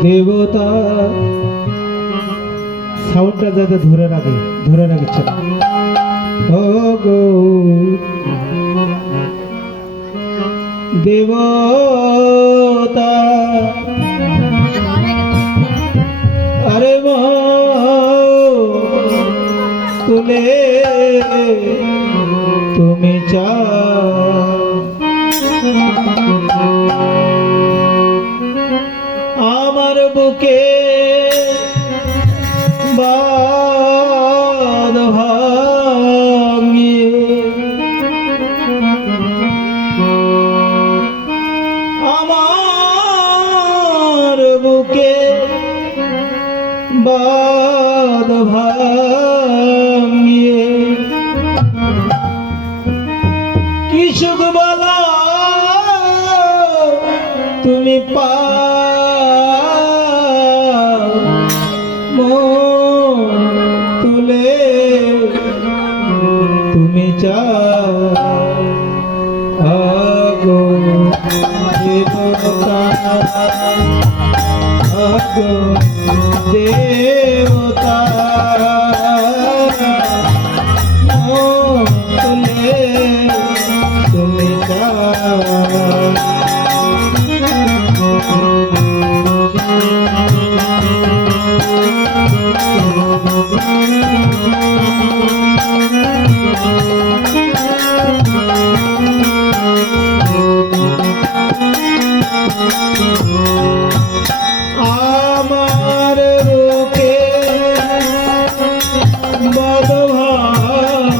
দেবতা। সাউন্ডটা যাতে ধরে রাখে ধরে রাখছে। ও গো। দেবতা। বুকে বাদ আমার বুকে বাদ ভাঙিয়ে কিশুক বলা? তুমি পা চাও। আগো দেবতা আগো দেবতা। আমার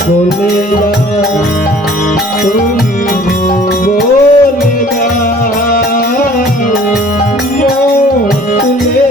বলে তুমি বলে যাও তুলে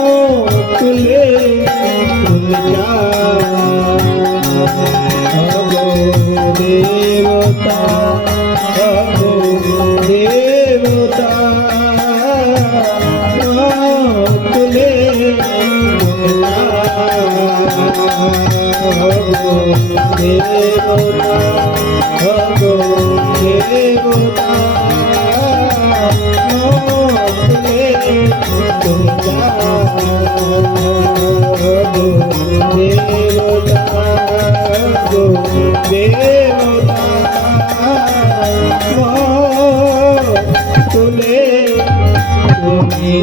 দেবতা হগো দেবতা তুলে তুমি